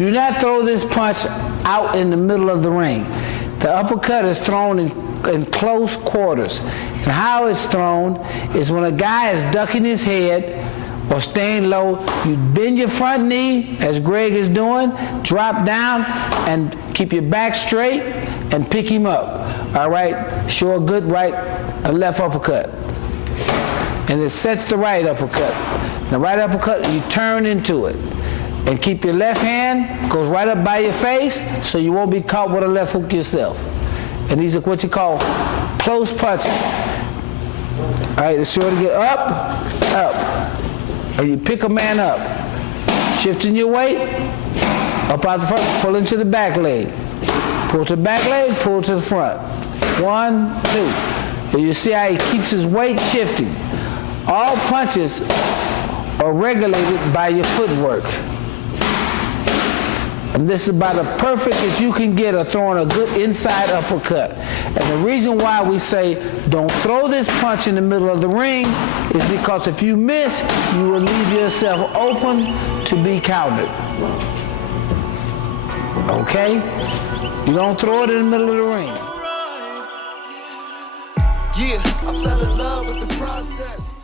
do not throw this punch out in the middle of the ring. The uppercut is thrown in close quarters. And how it's thrown is when a guy is ducking his head or staying low, you bend your front knee, as Greg is doing, drop down and keep your back straight and pick him up. All right, show a good right, a left uppercut. And it sets the right uppercut. The right uppercut, you turn into it. And keep your left hand, goes right up by your face, so you won't be caught with a left hook yourself. And these are what you call close punches. All right, it's sure to get up, up. And you pick a man up. Shifting your weight, up out the front, pull into the back leg. Pull to the back leg, pull to the front. 1, 2. And you see how he keeps his weight shifting. All punches are regulated by your footwork. And this is about as perfect as you can get of throwing a good inside uppercut. And the reason why we say don't throw this punch in the middle of the ring is because if you miss, you will leave yourself open to be countered. Okay? You don't throw it in the middle of the ring. Yeah, I fell in love with the process.